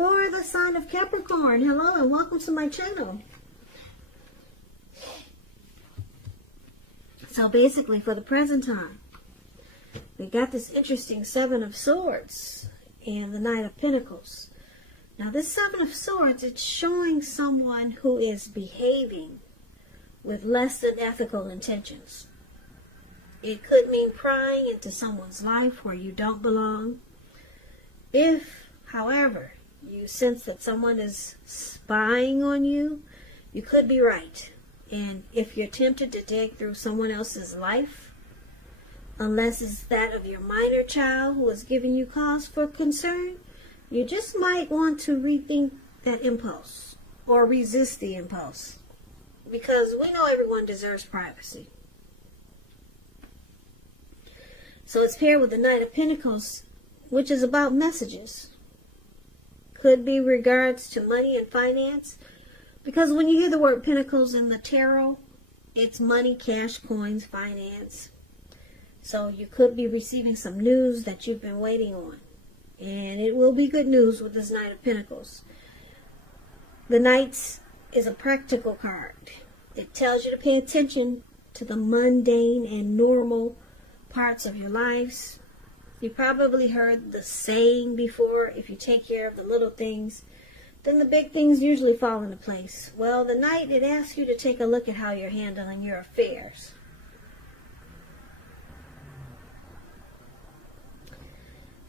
for the sign of Capricorn. Hello and welcome to my channel. So basically for the present time, we got this interesting Seven of Swords and the Knight of Pentacles. Now this Seven of Swords, it's showing someone who is behaving with less than ethical intentions. It could mean prying into someone's life where you don't belong. If, however, you sense that someone is spying on you, you could be right. And if you're tempted to dig through someone else's life, unless it's that of your minor child who is giving you cause for concern, you just might want to rethink that impulse or resist the impulse. Because we know everyone deserves privacy. So it's paired with the Knight of Pentacles, which is about messages. Could be regards to money and finance. Because when you hear the word Pentacles in the tarot, it's money, cash, coins, finance. So you could be receiving some news that you've been waiting on. And it will be good news with this Knight of Pentacles. The Knight is a practical card. It tells you to pay attention to the mundane and normal parts of your lives. You probably heard the saying before, if you take care of the little things, then the big things usually fall into place. Well, the Knight, it asks you to take a look at how you're handling your affairs.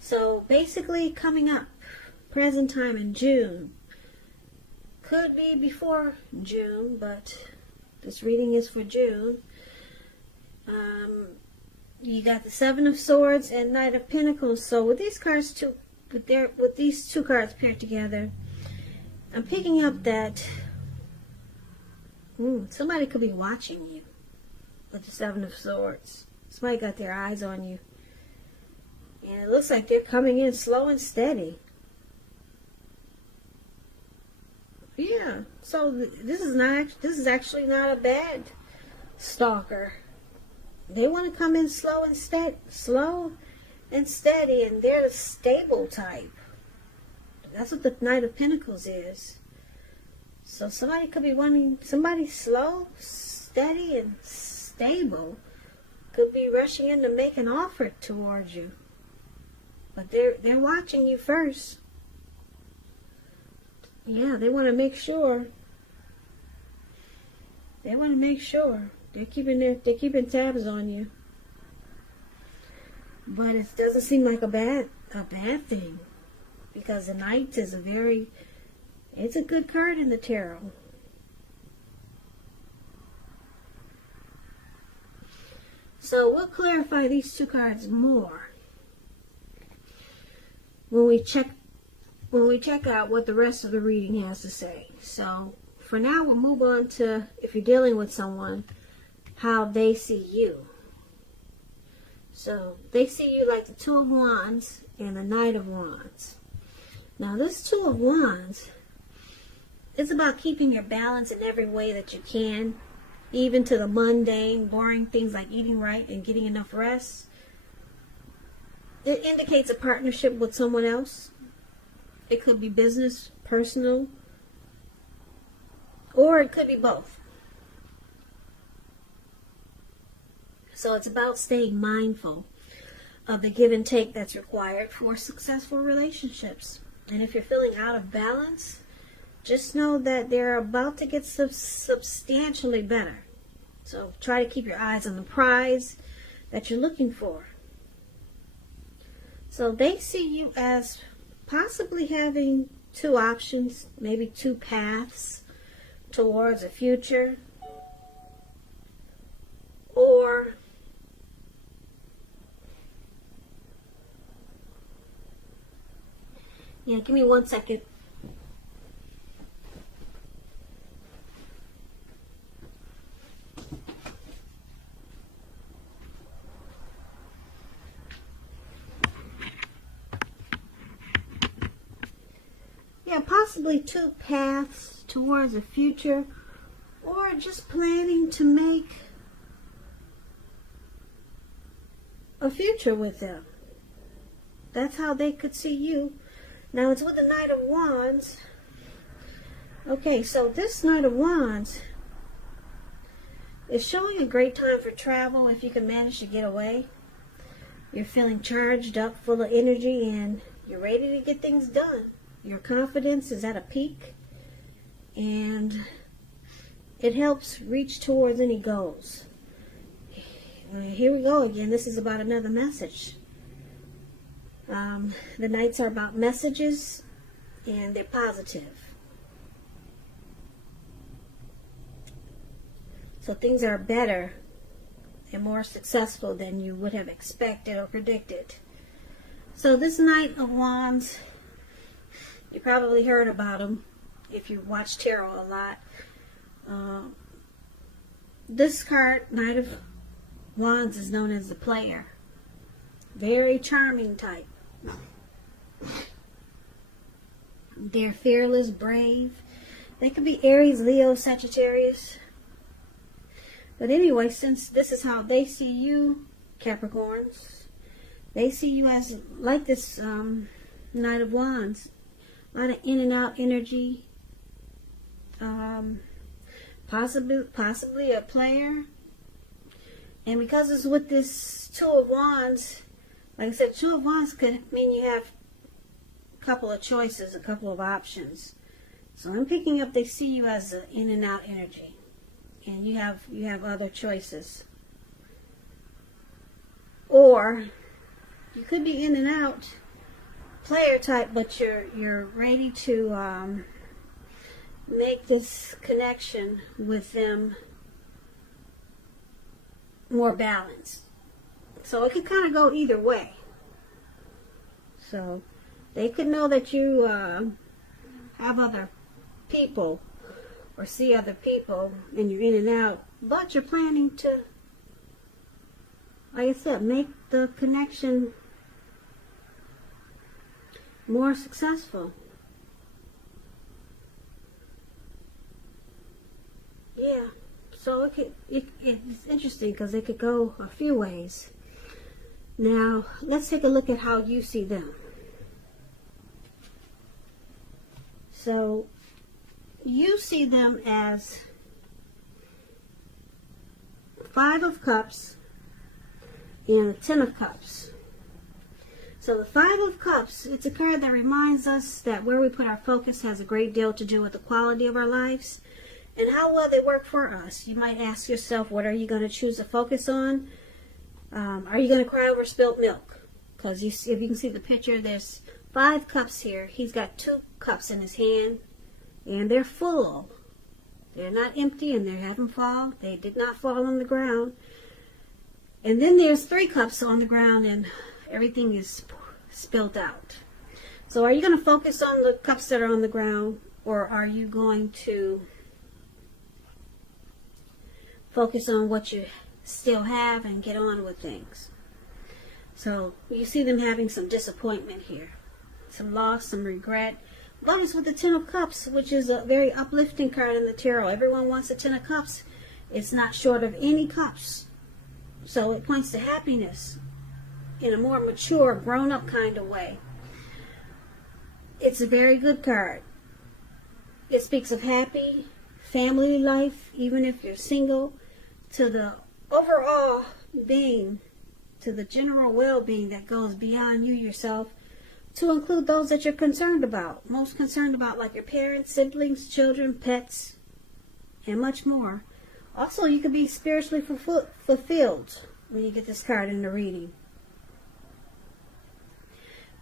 So basically coming up, present time in June. Could be before June, but this reading is for June. You got the Seven of Swords and Knight of Pentacles. So with these cards with these two cards paired together, I'm picking up that somebody could be watching you with the Seven of Swords. Somebody got their eyes on you. And it looks like they're coming in slow and steady. Yeah, so this is actually not a bad stalker. They want to come in slow and steady, and they're the stable type. That's what the Knight of Pentacles is. So somebody could be wanting somebody slow, steady, and stable. Could be rushing in to make an offer towards you. But they're watching you first. Yeah, they want to make sure. They want to make sure. They're keeping tabs on you. But it doesn't seem like a bad thing. Because the Knight is it's a good card in the tarot. So we'll clarify these two cards more when we check out what the rest of the reading has to say. So for now, we'll move on to, if you're dealing with someone, how they see you. So they see you like the Two of Wands and the Knight of Wands. Now this Two of Wands is about keeping your balance in every way that you can, even to the mundane, boring things like eating right and getting enough rest. It indicates a partnership with someone else. It could be business, personal, or it could be both. So it's about staying mindful of the give and take that's required for successful relationships. And if you're feeling out of balance, just know that they're about to get substantially better. So try to keep your eyes on the prize that you're looking for. So they see you as possibly having two options, maybe two paths towards a future. Or yeah, give me 1 second. Yeah, possibly two paths towards a future, or just planning to make a future with them. That's how they could see you. Now it's with the Knight of Wands. Okay, so this Knight of Wands is showing a great time for travel if you can manage to get away. You're feeling charged up, full of energy, and you're ready to get things done. Your confidence is at a peak, and it helps reach towards any goals. Here we go again. This is about another message. The nights are about messages, and they're positive. So things are better and more successful than you would have expected or predicted. So this Knight of Wands, you probably heard about him if you watch tarot a lot. This card, Knight of Wands, is known as the player. Very charming type. They're fearless, brave. They could be Aries, Leo, Sagittarius. But anyway, since this is how they see you, Capricorns, they see you as like this Knight of Wands. A lot of in and out energy. Possibly a player. And because it's with this Two of Wands, like I said, Two of Wands could mean you have a couple of choices, a couple of options. So I'm picking up they see you as an in and out energy. And you have other choices. Or you could be in and out player type, but you're ready to make this connection with them more balanced. So it could kind of go either way. So they could know that you have other people or see other people and you're in and out, but you're planning to, like I said, make the connection more successful. Yeah, so it's interesting because it could go a few ways. Now, let's take a look at how you see them. So, you see them as Five of Cups and a Ten of Cups. So the Five of Cups, it's a card that reminds us that where we put our focus has a great deal to do with the quality of our lives and how well they work for us. You might ask yourself, what are you going to choose to focus on? Are you going to cry over spilt milk? Because if you can see the picture, there's 5 cups here. He's got 2 cups in his hand. And they're full. They're not empty and they haven't fallen. They did not fall on the ground. And then there's 3 cups on the ground and everything is spilled out. So are you going to focus on the cups that are on the ground, or are you going to focus on what you still have and get on with things? So you see them having some disappointment here. Some loss, some regret. But it's with the Ten of Cups, which is a very uplifting card in the tarot. Everyone wants a Ten of Cups. It's not short of any cups. So it points to happiness in a more mature, grown-up kind of way. It's a very good card. It speaks of happy family life, even if you're single, to the overall being, to the general well-being that goes beyond you yourself, to include those that you're concerned about, most concerned about, like your parents, siblings, children, pets, and much more. Also, you could be spiritually fulfilled when you get this card in the reading.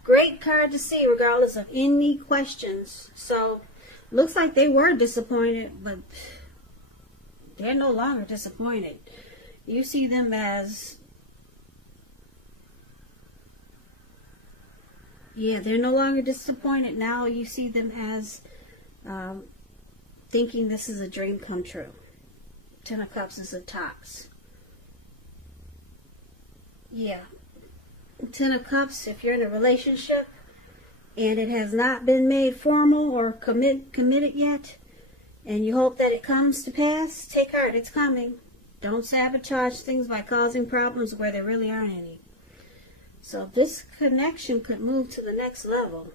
Great card to see regardless of any questions. So, looks like they were disappointed, but they're no longer disappointed. You see them as, they're no longer disappointed. Now you see them as thinking this is a dream come true. Ten of Cups is a tox. Yeah. Ten of Cups, if you're in a relationship and it has not been made formal or committed yet, and you hope that it comes to pass, take heart, it's coming. Don't sabotage things by causing problems where there really aren't any. So this connection could move to the next level.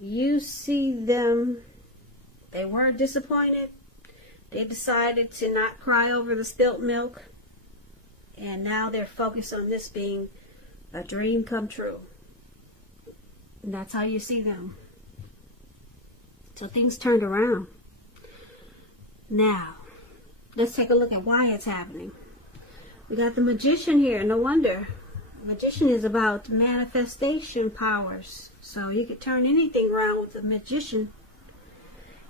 You see them, they were disappointed. They decided to not cry over the spilt milk. And now they're focused on this being a dream come true. And that's how you see them. So things turned around. Now, let's take a look at why it's happening. We got the Magician here. No wonder. Magician is about manifestation powers. So you could turn anything around with the Magician.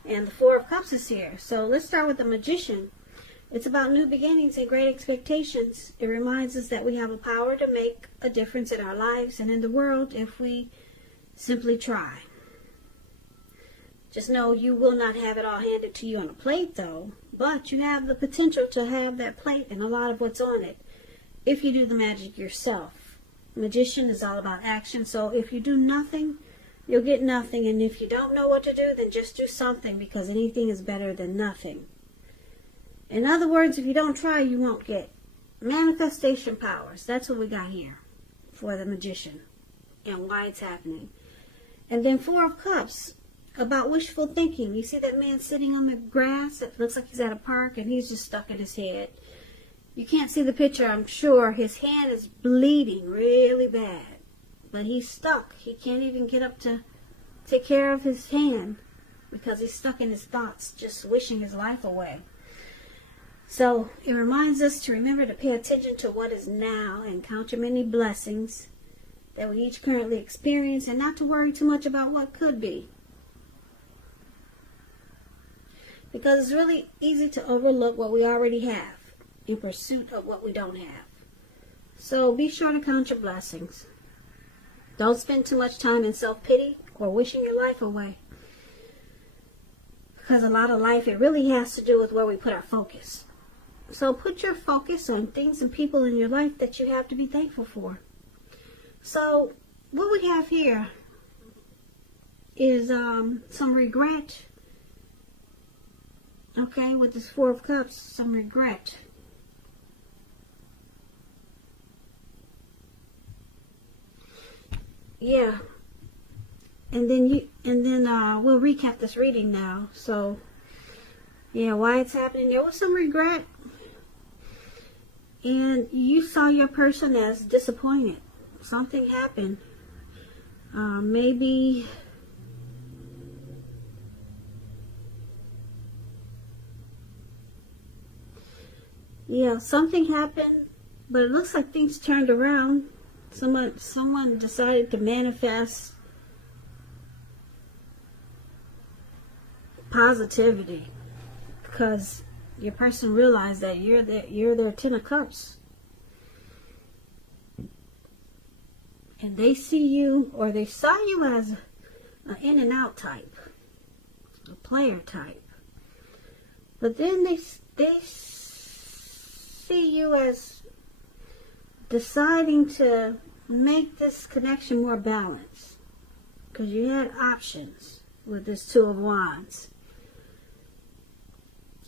And the Four of Cups is here. So let's start with the Magician. It's about new beginnings and great expectations. It reminds us that we have a power to make a difference in our lives and in the world if we simply try. Just know you will not have it all handed to you on a plate, though. But you have the potential to have that plate and a lot of what's on it if you do the magic yourself. Magician is all about action. So if you do nothing, you'll get nothing. And if you don't know what to do, then just do something, because anything is better than nothing. In other words, if you don't try, you won't get. Manifestation powers. That's what we got here for the Magician and why it's happening. And then Four of Cups, about wishful thinking. You see that man sitting on the grass? It looks like he's at a park and he's just stuck in his head. You can't see the picture, I'm sure. His hand is bleeding really bad. But he's stuck. He can't even get up to take care of his hand because he's stuck in his thoughts, just wishing his life away. So it reminds us to remember to pay attention to what is now and count your many blessings that we each currently experience, and not to worry too much about what could be. Because it's really easy to overlook what we already have in pursuit of what we don't have. So be sure to count your blessings. Don't spend too much time in self-pity or wishing your life away. Because a lot of life, it really has to do with where we put our focus. So put your focus on things and people in your life that you have to be thankful for. So what we have here is some regret. Okay, with this Four of Cups, some regret. Yeah. And then we'll recap this reading now. So yeah, why it's happening. There was some regret. And you saw your person as disappointed. Something happened. Maybe yeah, something happened, but it looks like things turned around. Someone decided to manifest positivity because your person realized that you're their Ten of Cups. And they see you, or they saw you as an in and out type, a player type. But then they see you as deciding to make this connection more balanced, because you had options with this Two of Wands.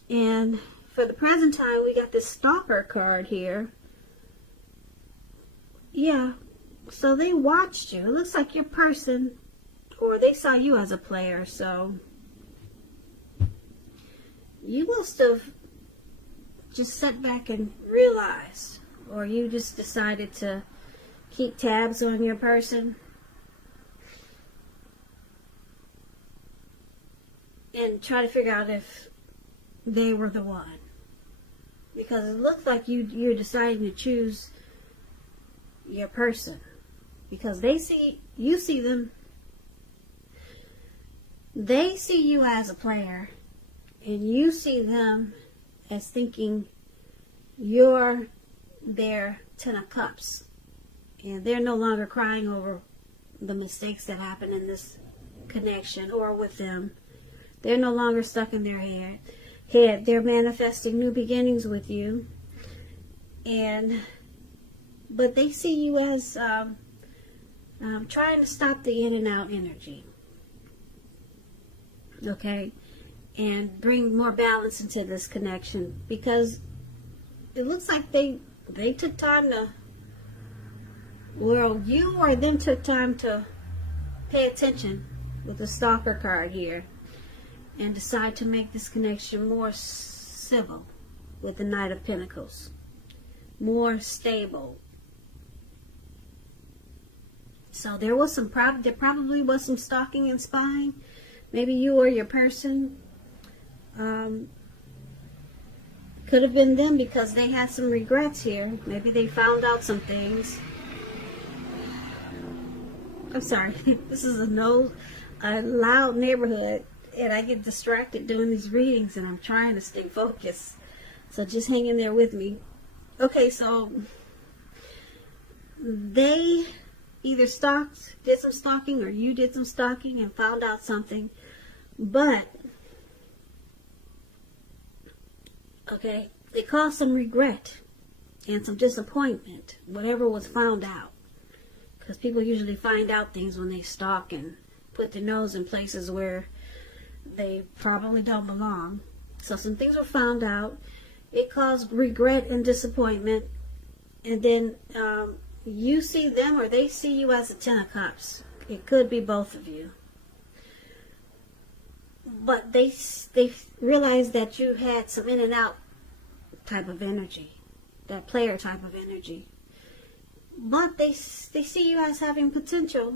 And for the present time, we got this Stalker card here. Yeah, so they watched you. It looks like your person, or they saw you as a player, so you must have just sat back and realized, or you just decided to keep tabs on your person and try to figure out if they were the one, because it looks like you're deciding to choose your person, because they see them, they see you as a player, and you see them as thinking you're their Ten of Cups, and they're no longer crying over the mistakes that happened in this connection or with them. They're no longer stuck in their head. They're manifesting new beginnings with you, but they see you as trying to stop the in and out energy, okay, and bring more balance into this connection, because it looks like they took time to, well, you or them took time to pay attention with the stalker card here and decide to make this connection more civil with the Knight of Pentacles, more stable. So there probably was some stalking and spying. Maybe you or your person. Could have been them because they had some regrets here. Maybe they found out some things. I'm sorry. This is a loud neighborhood, and I get distracted doing these readings, and I'm trying to stay focused. So just hang in there with me. Okay, so they either did some stalking, or you did some stalking and found out something. But okay, it caused some regret and some disappointment, whatever was found out. Because people usually find out things when they stalk and put their nose in places where they probably don't belong. So some things were found out. It caused regret and disappointment. And then you see them or they see you as a Ten of Cups. It could be both of you. But they realized that you had some in and out type of energy, that player type of energy. But they see you as having potential,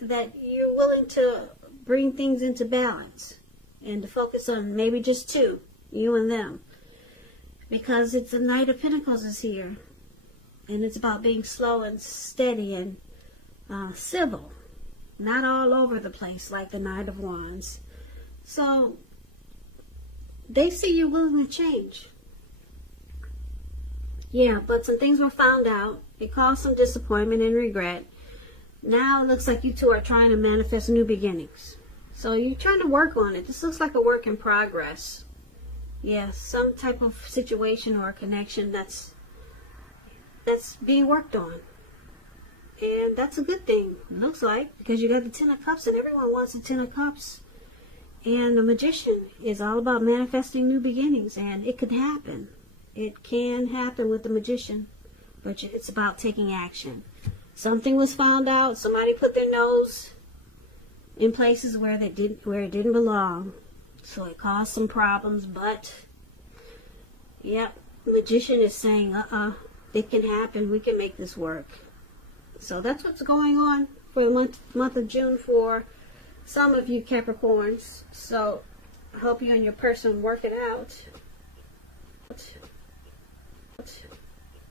that you're willing to bring things into balance and to focus on maybe just two, you and them. Because it's the Knight of Pentacles is here. And it's about being slow and steady and civil. Not all over the place like the Knight of Wands. So, they see you willing to change. Yeah, but some things were found out. It caused some disappointment and regret. Now it looks like you two are trying to manifest new beginnings. So you're trying to work on it. This looks like a work in progress. Yeah, some type of situation or connection that's being worked on. And that's a good thing, it looks like, because you got the Ten of Cups and everyone wants the Ten of Cups. And the Magician is all about manifesting new beginnings, and it could happen. It can happen with the Magician, but it's about taking action. Something was found out. Somebody put their nose in places where it didn't belong, so it caused some problems. But yep, the Magician is saying, it can happen. We can make this work. So that's what's going on for the month of June for some of you Capricorns. So I hope you and your person work it out.